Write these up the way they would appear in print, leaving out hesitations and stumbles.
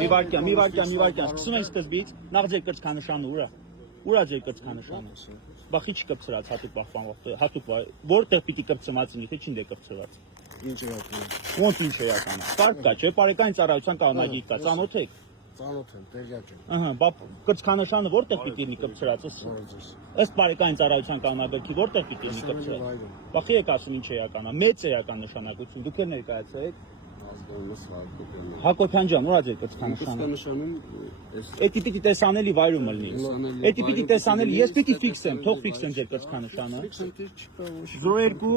Մի վարքյան, սկսում ենք սկզբից, նախ ձեր կրծքանշանը ուրա։ Ուրա ձեր կրծքանշանը։ Բախի չկպցրած հատուկ պահպանող, հատուկ որտեղ պիտի կպցված լինի, թե չին դե կպցրած։ Ինչ է ակնի։ Ոնց ինչ է ակնի։ Կարգ կա, չէ, բարեկային ծառայության կանոնագիր կա, ծանոթ եք։ Ծանոթ եմ, տեղյակ եմ։ Ահա, բա կրծքանշանը որտեղ պիտի լինի կպցրած։ Ըստ բարեկային ծառայության կանոնագրքի որտեղ պիտի լինի կպցրած։ Բախի եք ասում ինչ է ականա, մեծ է ական նշանակություն։ Դուք եք ներկայացեք։ Հակոբյան ջան, ուրա ձեր կրծքանշանը։ Էդի պիտի տեսանելի վայրում լինի։ Էդի պիտի տեսանելի, ես պիտի ֆիքսեմ, թող ֆիքսեմ ձեր կրծքանշանը։ 02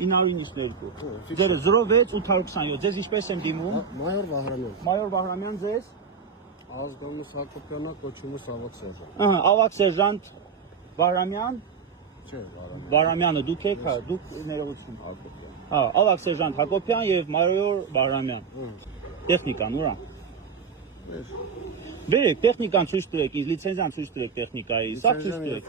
992 Ձերը 06 827 Ձեզ ինչպես եմ դիմում։ Մայոր Վահրամյան։ Մայոր Վահրամյան ձեզ։ Ազգանունս Հակոբյանա, կոչումս Ավակ Սերժան։ Ահա, Ավակ Սերժանտ Վահրամյան։ Չէ, Վահրամյան։ Վահրամյանը դուք եք, հա, դուք ներողություն։ Հակոբյան։ Հա, Ավակ Սերժանտ Հակոբյան եւ Մայոր Վահրամյան։ Տեխնիկան ուրա։ Բերեք, տեխնիկան ցույց տվեք, ինձ լիցենզիան ցույց տվեք տեխնիկայի, սա ցույց տվեք։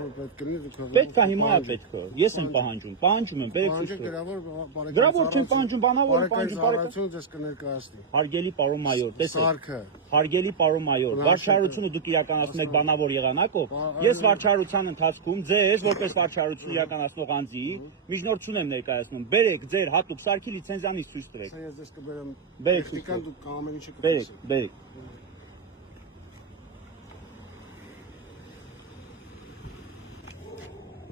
Պետք է հիմա է պետք է։ Ես եմ պահանջում եմ, բերեք ցույց տվեք։ Գրավոր չեմ պահանջում, բանավոր պահանջում, բարեկացություն ձեզ կներկայացնի։ Հարգելի պարոն մայոր, տեսեք։ Հարգելի պարոն մայոր, վարչարությունը դուք իրականացնում եք բանավոր եղանակով։ Ես վարչարության ընթացքում ձեզ որպես վարչարություն իրականացնող անձի միջնորդություն եմ ներկայացնում։ Բերեք ձեր հատուկ սարքի լիցենզիանից ցույց տվեք։ Ես ձեզ կբերեմ։ Բերեք, տեխնիկան դուք ամեն ինչը բերեք, բերեք։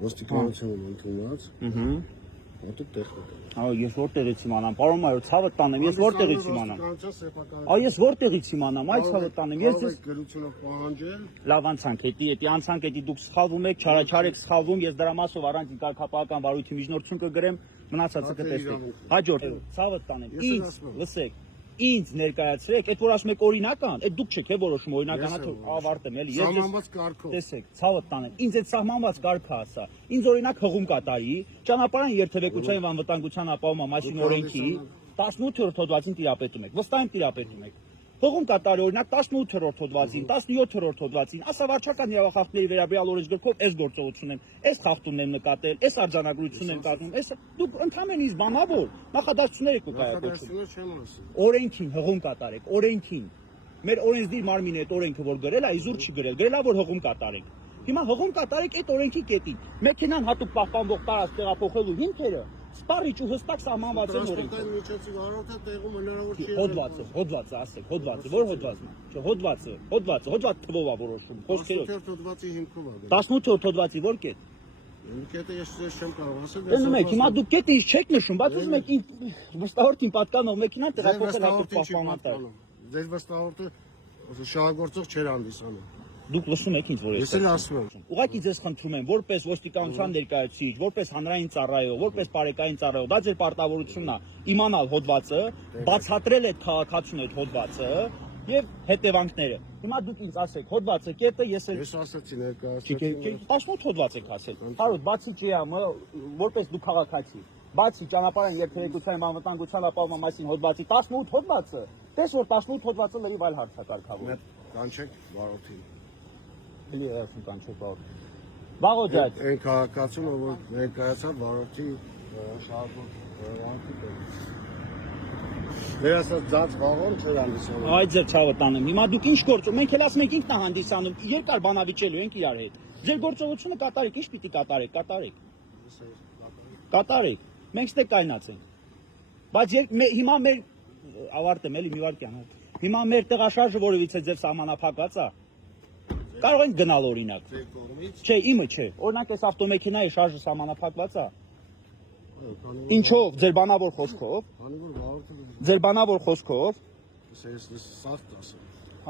Ոստիկանությունում ընդունած։ Հատուկ տեխնիկա։ Այո, ես որտեղից իմանամ, պարոն մայոր, ցավը տանեմ, ես որտեղից իմանամ։ Այո, ես որտեղից իմանամ, այ ցավը տանեմ, ես ձեզ գրությունով պահանջել։ լավ անցանք, էդի անցանք, էդի դուք սխալվում եք, չարաչար եք սխալվում, ես դրա մասով առանց կարգապահական վարույթի միջնորդություն կգրեմ, մնացածը կտեսնեք։ Հաջորդ, ցավը տանեմ, ինձ, լսեք, ինձ ներկայացրեք, այդ որ ասում եք օրինական, այդ դուք չեք է որոշում օրինականա თუ ավարտեմ, էլի։ Սահմանված կարգով։ Տեսեք, ցավը տանեմ, ինձ այդ սահմանված կարգը ասա։ Ինձ օրինակ հղում կատարի, ճանապարհային երթևեկության եւ անվտանգության ապահովման մասին օրենքի 18-րդ հոդվածին տիրապետում եք։ Վստահ եմ տիրապետում եք։ Հղում կատարի օրինակ 18-րդ հոդվածին, 17-րդ հոդվածին, ասա վարչական իրավախախտների վերաբերյալ օրենսգրքով այս գործողությունն եմ, այս խախտումն եմ նկատել, այս արձանագրությունն եմ կազմում, այս դուք ընդհանրապես բանավոր նախադասություններ եք կայացնում։ Օրենքին հղում կատարեք, օրենքին։ Մեր օրենսդիր մարմինը այդ օրենքը որ գրել է, իզուր չի գրել, գրելա որ հղում կատարեք։ Հիմա հղում կատարեք այդ օրենքի կետին։ Մեքենան հատուկ պահպանվող տարածք տեղափոխելու հիմքերը սպառիչ ու հստակ սահմանված են օրենքով։ Միջոցի վարորդը տեղում հնարավոր չի։ Հոդվածը ասեք, հոդվածը, որ հոդվածն է։ Չէ, հոդվածը թվով է որոշում, խոսքերով։ 18-րդ հոդվածի հիմքով է։ 18-րդ հոդվածի որ կետ։ Կետը ես չեմ կարող ասել։ Տեսնում եք, հիմա դուք կետը ինչ չեք նշում, բայց ուզում եք վստահորդին պատկանող մեքենան տեղափոխել հատուկ պահպանատար։ Ձեր վստահորդը շահագործող չէր հանդիսանում։ Դուք լսում եք ինձ որ ես էլ ասում եմ։ Ուղղակի ձեզ խնդրում եմ, որպես ոստիկանության ներկայացուցիչ, որպես հանրային ծառայող, որպես բարեկային ծառայող, դա ձեր պարտավորությունն է իմանալ հոդվածը, բացատրել այդ քաղաքացուն այդ հոդվածը եւ հետևանքները։ Հիմա դուք ինձ ասեք, հոդվածը կետը ես ասացի ներկայացուցիչ 18 հոդված եք ասել։ Հարուտ, բացի ջիամը, որպես դու քաղաքացի, բացի ճանապարհային երթևեկության անվտանգության ապահովման մասին հոդվածի 18 հոդվածը, տես որ 18 հոդվածը լրիվ այլ հարցակարգավոր։ Կանչեք վարորդին։ Էլի ասում կանչեք վարորդին։ Բաղոջաց։ Այն քաղաքացուն, որ ներկայացավ վարորդի շահագործողի Դեր ասած ձած վաղոն չէր հանդիսանում։ Այ ձեր ցավը տանեմ։ Հիմա դուք ինչ գործում, մենք էլ ասում ենք ինքն է հանդիսանում, երկար բանավիճելու ենք իրար հետ։ Ձեր գործողությունը կատարեք, ինչ պիտի կատարեք, կատարեք։ Մենք ստե կայնացենք։ Բայց հիմա մեր ավարտեմ էլի մի վարքյան։ Հիմա մեր տեղաշարժը որևիցե ձեր սահմանափակված է։ Կարող ենք գնալ օրինակ։ Չէ, իմը չէ։ Օրինակ այս ավտոմեքենայի շարժը սահմանափակված է։ Ինչով, ձեր բանավոր խոսքով։ Ձեր բանավոր խոսքով։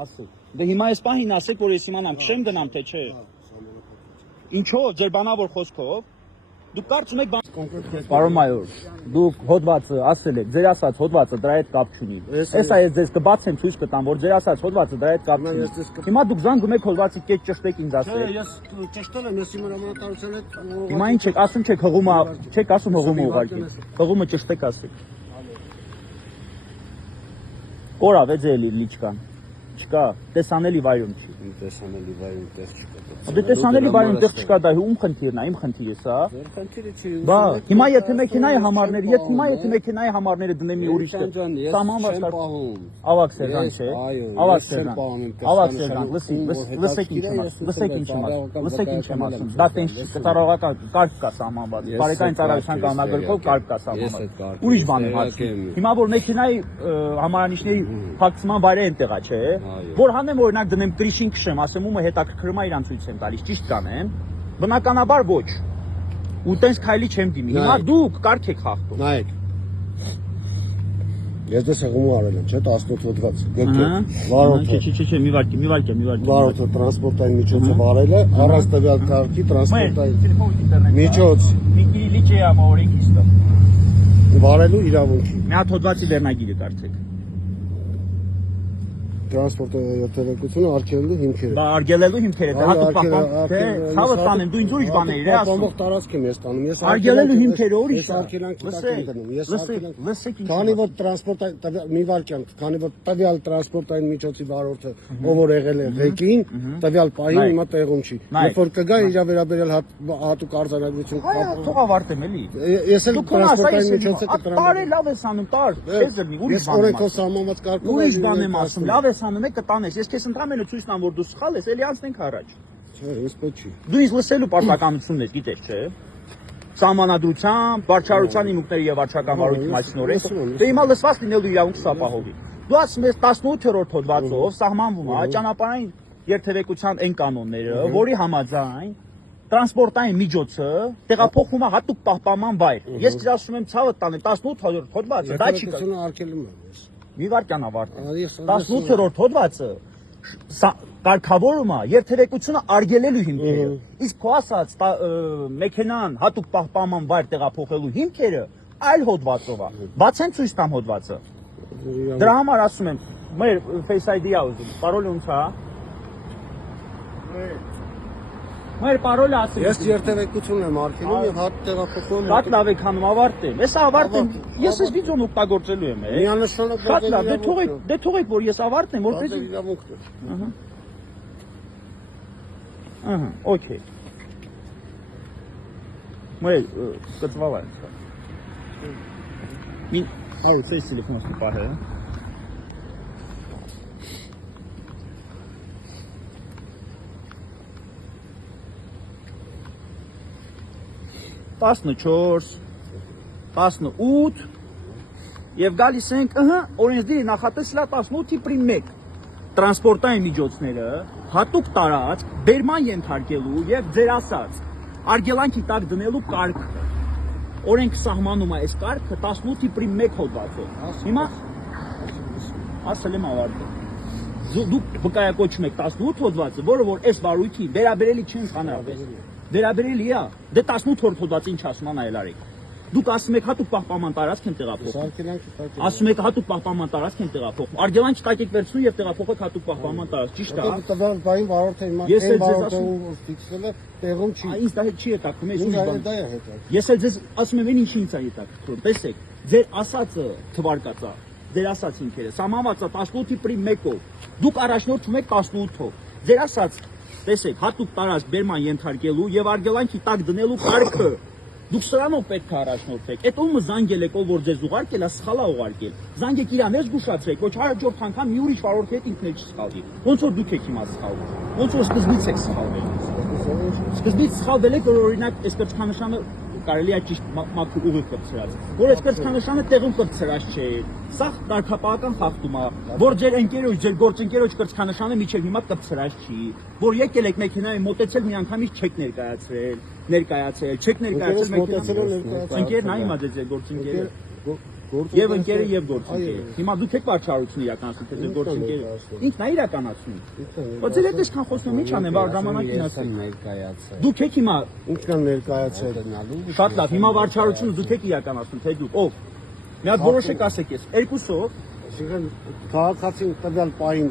Ասեք։ Դե հիմա այս պահին ասեք, որ ես իմանամ, քշեմ գնամ թե չէ։ Ինչով, ձեր բանավոր խոսքով։ Դուք կարծում եք Պարոն մայոր, դուք հոդվածը ասել եք, ձեր ասած հոդվածը դրա հետ կապ չունի։ Էսա ես ձեզ կբացեմ, ցույց կտամ, որ ձեր ասած հոդվածը դրա հետ կապ չունի։ Հիմա դուք զանգում եք հոդվածի կետ ճշտեք ինձ ասել։ Չէ, ես ճշտել եմ, ես իմ հրամանատարության հետ։ Հիմա ինչ եք ասում, չեք հղումը, չեք ասում հղումը ուղարկել։ Հղումը ճշտեք ասեք։ Կորավ է ձեր լիճկան։ չկա, տեսանելի վայրում չի։ Տեսանելի վայրում տեղ չկա։ Դե տեսանելի վայրում տեղ չկա, դա ում խնդիրն է, իմ խնդիրը սա։ Խնդիրը չի։ Բա, հիմա եթե մեքենայի համարները դնեմ մի ուրիշ տեղ, սահմանված կարգ։ Ավակ Սերժան չէ։ Ավակ Սերժան, լսեք ինչ եմ ասում։ Դա տենց չի, ծառայողական կարգ կա սահմանված։ Բարեկային ծառայության կանոնագրքով կարգ կա սահմանված։ Ուրիշ բան եմ ասում։ Հիմա որ մեքենայի համարանիշների փակցման վայրը այնտեղա չէ, որ հանեմ օրինակ դնեմ կրիշին քշեմ, ասեմ ումը հետաքրքրում է իրան ցույց եմ տալիս, ճիշտ կանեմ, բնականաբար ոչ։ Ու տենց քայլի չեմ դիմի։ Հիմա դուք կարգ եք խախտում։ Նայեք։ Ես դες աղում արել եմ, չէ, 18 հոդված։ Վարորդը։ Չէ, մի վարք։ Վարորդը տրանսպորտային միջոցը վարել է, առանց տվյալ կարգի տրանսպորտային միջոց Լիճի է օրենքիստը։ վարելու իրավունքի։ Մի հատ հոդվածի վերնագիրը կարծեք։ Տրանսպորտային երթևեկությունը արգելելու հիմքերը։ Դա արգելելու հիմքերը, դա հատուկ պահպան, թե ցավը տանեմ, դու ինձ ուրիշ բաներ ես ասում։ Պահպանող տարածք եմ ես տանում, ես արգելելու հիմքերը ուրիշ է։ Լսեք, քանի որ տրանսպորտային մի վարքյան, քանի որ տվյալ տրանսպորտային միջոցի վարորդը, ով որ եղել է ղեկին, տվյալ պահին հիմա տեղում չի։ Երբ որ կգա իր վերաբերյալ հատուկ արձանագրություն կապ։ Թող ավարտեմ էլի։ Ես էլ տրանսպորտային միջոցը կտրամ։ Տարի լավ ես անում, տար, քեզ էլ մի ուրիշ բան։ Օրենքով սահմանված կարգով ուրիշ բան եմ ասում, լավ ես անում եք կտանես, ես քեզ ընդամենը ցույց տամ որ դու սխալ ես, էլի անցնենք առաջ։ Չէ, այսպես չի։ Դու ինձ լսելու պարտականությունն ես, գիտես, չէ՞։ Սահմանադրության, վարչարության իմունքների եւ վարչական վարույթի մասին օրենքը, դե հիմա լսված լինելու իրավունք սապահովի։ Դու ասում ես 18-րդ հոդվածով սահմանվում է ճանապարհային երթևեկության այն կանոնները, որի համաձայն տրանսպորտային միջոցը տեղափոխվում է հատուկ պահպանման վայր։ Ես քեզ ասում եմ ցավը տանեմ 18-րդ հոդվածը, դա չի կա։ Արգելում եմ։ Մի վարքան ավարտել։ 18-րդ հոդվածը կարգավորում է երթևեկությունը արգելելու հիմքերը։ Իսկ քո ասած մեքենան հատուկ պահպանման վայր տեղափոխելու հիմքերը այլ հոդվածով է։ Բացեն ցույց տամ հոդվածը։ Դրա համար ասում եմ, մեր Face ID-ը ուզում, parole ոնց է։ Մեր parole ասել։ Ես երթևեկություն եմ արգելում եւ հատ տեղափոխում եմ։ Շատ լավ եք անում, ավարտեմ։ Ես ավարտեմ։ Ես այս վիդեոն օգտագործելու եմ, Միանշանակ շատ լավ, դե թողեք որ ես ավարտեմ, որպես իրավունքն է։ Ահա, օքեյ։ Մեր կծվալ է։ Մին արու ցես տելեֆոնս պահե։ 14, 18 եւ գալիս ենք, օրենսդիրի նախատեսելա 18-ի պրիմ 1 տրանսպորտային միջոցները հատուկ տարածք բերման ենթարկելու եւ ձեր ասած արգելանքի տակ դնելու կարգ օրենք սահմանում է այս կարգը 18-ի պրիմ 1 հոդվածով։ Հիմա ասել եմ ավարտել։ Դուք վկայակոչում եք 18 հոդվածը, որը որ այս վարույթի վերաբերելի չի ընդհանրապես։ Վերաբերելի է, դե 18-րդ հոդվածը ինչ ասում է նայել արեք։ Դուք ասում եք հատուկ պահպանման տարածք են տեղափոխում։ Ասում եք հատուկ պահպանման տարածք են տեղափոխում։ Արգելանքի տակ եք վերցնում եւ տեղափոխեք հատուկ պահպանման տարածք, ճիշտ է։ Տվյալ բային վարորդը հիմա այն վարորդը ֆիքսել է տեղում չի։ Ինձ դա հետ չի հետաքրքրում, ես ուրիշ բան։ Դա է հետաքրքրում։ Ես էլ ձեզ ասում եմ, ինչի ինձ է հետաքրքրում։ Տեսեք, ձեր ասածը թվարկած է, ձեր ասած ինքերը, սահմանված է 18-ի պրիմ 1-ով։ Դուք առաջնորդում եք 18-ով։ Ձեր ասած, տեսեք, հատուկ տարածք բերման ենթարկելու եւ արգելանքի տակ դնելու կարգը դուք սրանով պետք է առաջնորդեք։ Այդ ումը զանգել եք, ով որ ձեզ ուղարկել է, սխալ է ուղարկել։ Զանգեք իրան, ես զգուշացրեք, ոչ հաջորդ անգամ մի ուրիշ վարորդի հետ ինքն էլ չսխալվի։ Ոնց որ դուք եք հիմա սխալվում։ Ոնց որ սկզբից եք սխալվել։ Սկզբից սխալվել եք, որ օրինակ այս կրծքանշանը կարելի է ճիշտ մաքուր ուղիղ կրծրած։ Որ այս կրծքանշանը տեղում կրծրած չէ։ Սա կարգապահական խախտում է, որ ձեր ընկերոջ, ձեր գործընկերոջ կրծքանշանը միջև հիմա կրծրած չի, որ եկել եք մեքենայի մոտեցել մի անգամից չեք ներկայացրել, չեք ներկայացրել մեքենան։ Ընկերն այ հիմա ձեր գործընկերը։ Եվ ընկերը եւ գործընկերը։ Հիմա դուք եք վարչարություն իրականացնում, թե ձեր գործընկերը։ Ինքն է իրականացնում։ Բայց ձեր հետ այսքան խոսում ինչ անեմ, բար ժամանակին ասեմ ներկայացել։ Դուք եք հիմա ինքն ներկայացել։ Շատ լավ, հիմա վարչարությունը դուք եք իրականացնում, թե դուք ով։ Մի հատ որոշեք ասեք ես, երկուսով Այսինքն քաղաքացին տվյալ պահին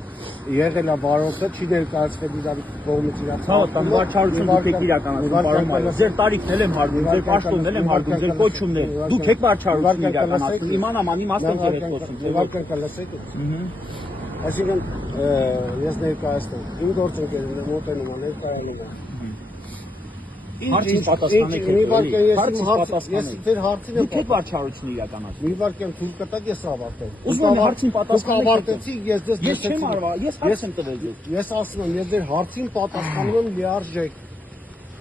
եղել է վարորդը, չի ներկայացվել իր կողմից իր Ցավոտ, վարչարություն դուք եք իրականացնում, պարոն Մայր։ Ձեր տարիքն էլ եմ հարգում, ձեր պաշտոնն էլ եմ հարգում, ձեր կոչումն էլ։ Դուք եք վարչարություն իրականացնում, իմանամ անի մասն եք հետ խոսում, թե վարկան կլսեք։ Այսինքն ես ներկայացնում իմ գործընկերները մոտենում են ներկայանում են։ Հարցին պատասխանեք։ Ես ձեր հարցին եմ Դուք վարչարությունը իրականացնում։ մի վարքյան թույլ կտակ ես ավարտեմ։ Ուզում եմ հարցին պատասխանեք։ Ավարտեցի, ես ձեզ Ես չեմ արվա, ես հարց եմ տվել ձեզ։ Ես ասում եմ, ես ձեր հարցին պատասխանում եմ լիարժեք։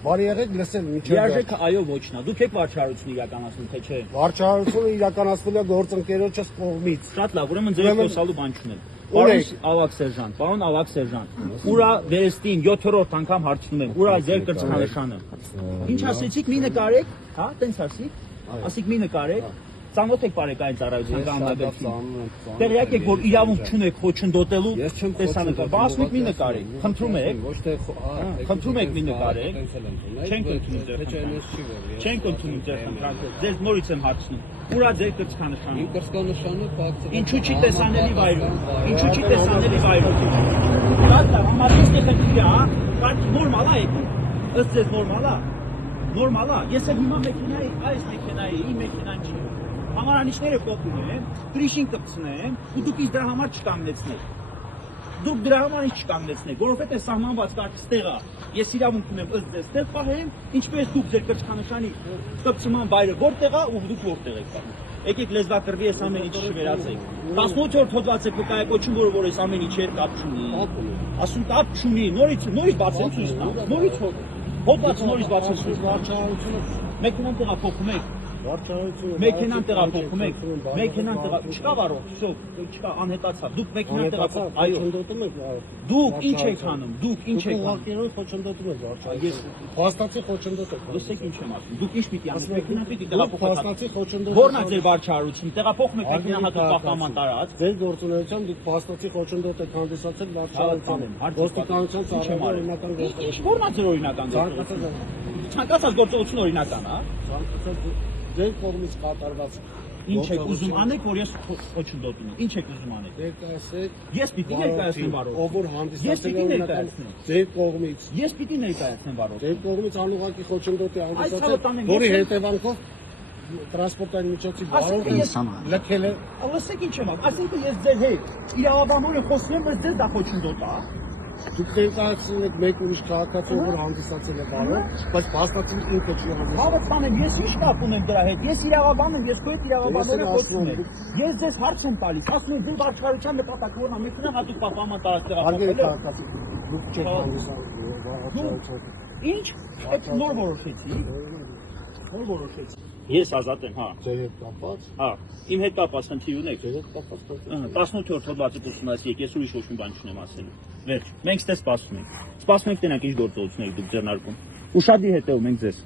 Բարի եղեք լսել միջև։ Լիարժեքը այո ոչնա։ Դուք եք վարչարությունը իրականացնում, թե չէ։ Վարչարությունը իրականացվել է գործընկերոջս կողմից։ Շատ լավ, ուրեմն ձեր խոսալու բան չունեմ։ Պարոն ավագ սերժանտ, պարոն ավագ սերժանտ, ուրա վերստին 7-րդ անգամ հարցնում եմ, ուրա ձեր կրծքանշանը։ Ինչ ասեցիք, մի նկարեք, հա, տենց ասիք, ասիք մի նկարեք, ծանոթ եք բարեկային ծառայության կանոնագետին։ Տեղյակ եք, որ իրավունք չունեք խոչընդոտելու տեսանկար, բա ասում եք մի նկարեք, խնդրում եք, խնդրում եք մի նկարեք, չենք ընդունում ձեր խնդրանքը, չենք ընդունում ձեր խնդրանքը, ձեզ նորից եմ հարցնում, ուրա ձեր կրծքանշանը։ Իմ կրծքանշանը փակցրել։ Ինչու՞ չի տեսանելի վայրում։ Ինչու՞ չի տեսանելի վայրում։ Դա համարիստի խնդիր է, հա։ Բայց նորմալ է։ Ըստ ձեզ նորմալ է։ Նորմալ է։ Ես էլ հիմա մեքենայի, այս մեքենայի, իմ մեքենան չի։ Համարանիշները կոպունեմ, գրիշին կպցնեմ, ու դուք ինձ դրա համար չկանգնեցնեք։ Դուք դրա համար ինձ չկանգնեցնեք, որովհետև սահմանված կարգ ստեղ է։ Ես իրավունք ունեմ ըստ ձեզ ստեղ պահեմ, ինչպես դուք ձեր կրծքանշանի կպցման վայրը որտեղ է ու դուք որտեղ եք պահում։ Եկեք լեզվակռվի այս ամեն ինչը չվերացեք։ 18-րդ հոդված է վկայակոչում, որ այս ամեն ինչը կապ չունի։ Ասում կապ չունի, նորից բացեմ ցույց տամ։ Նորից հոդված նորից բացեմ ցույց տամ։ Մեքենան տեղափոխում եք։ Մեքենան տեղափոխում եք, մեքենան տեղափոխում, չկա վարորդ, всё, չկա, անհետացավ, դուք մեքենան տեղափոխում, այո, դուք ինչ եք անում, դուք ինչ եք անում, խոչընդոտում եք վարչարությունը, ես փաստացի խոչընդոտ եք, լսեք ինչ եմ ասում, դուք ինչ պիտի անեք, մեքենան պիտի տեղափոխեք, փաստացի խոչընդոտ, որն է ձեր վարչարությունը, տեղափոխում եք մեքենան հատուկ պահպանման տարած, ձեր գործունեությամբ դուք փաստացի խոչընդոտ եք հանդիսացել վարչարությանը, ոստիկանության ծառայողը օրինական ինչ որն է ձեր օրինական գործողությունը, ցանկացած գործողություն օրինական է, ձեր կողմից կատարված ինչ եք ուզում անեք, որ ես խոչընդոտում եմ, ինչ եք ուզում անեք, ներկայացրեք, ես պիտի ներկայացնեմ վարորդ, ով որ հանդիսացել է օրինական ձեր կողմից, ես պիտի ներկայացնեմ վարորդ, ձեր կողմից անուղղակի խոչընդոտ է հանդիսացել, որի հետևանքով տրանսպորտային միջոցի վարորդը լքել է։ Լսեք ինչ եմ ասում, այսինքն ես ձեր հետ իրավաբանորեն խոսում եմ, բայց ձեզ դա խոչընդոտ է։ Դուք ներկայացնում եք մեկ ուրիշ քաղաքացի, որ հանդիսացել է վարորդ, բայց փաստացի ինքը չի հանդիսացել։ Հավատան եմ, ես ինչ կապ ունեմ դրա հետ։ Ես իրավաբան եմ, ես քո հետ իրավաբանորեն խոսում եմ։ Ես ձեզ հարց եմ տալիս, ասում եմ ձեր վարչարության նպատակը որն է, մեքենան հատուկ պահպանման տարած Հարգելի տեղափոխել։ քաղաքացի, դուք չեք հանդիսացել։ Ինչ? Այդ նոր որոշեցի։ Նոր որոշեցի։ Ես ազատ եմ, հա։ Ձեր հետ կապված։ Հա, իմ հետ կապված խնդիր ունեք։ Ձեր հետ կապված։ 18-րդ հոդվածը ուսումնասիրեք, ես ուրիշ ոչ մի բան չունեմ ասելու։ Վերջ։ Մենք ստե սպասում ենք։ Սպասում ենք տենակ ինչ գործողություններ դուք ձեռնարկում։ Ու շատ հետևում ենք ձեզ։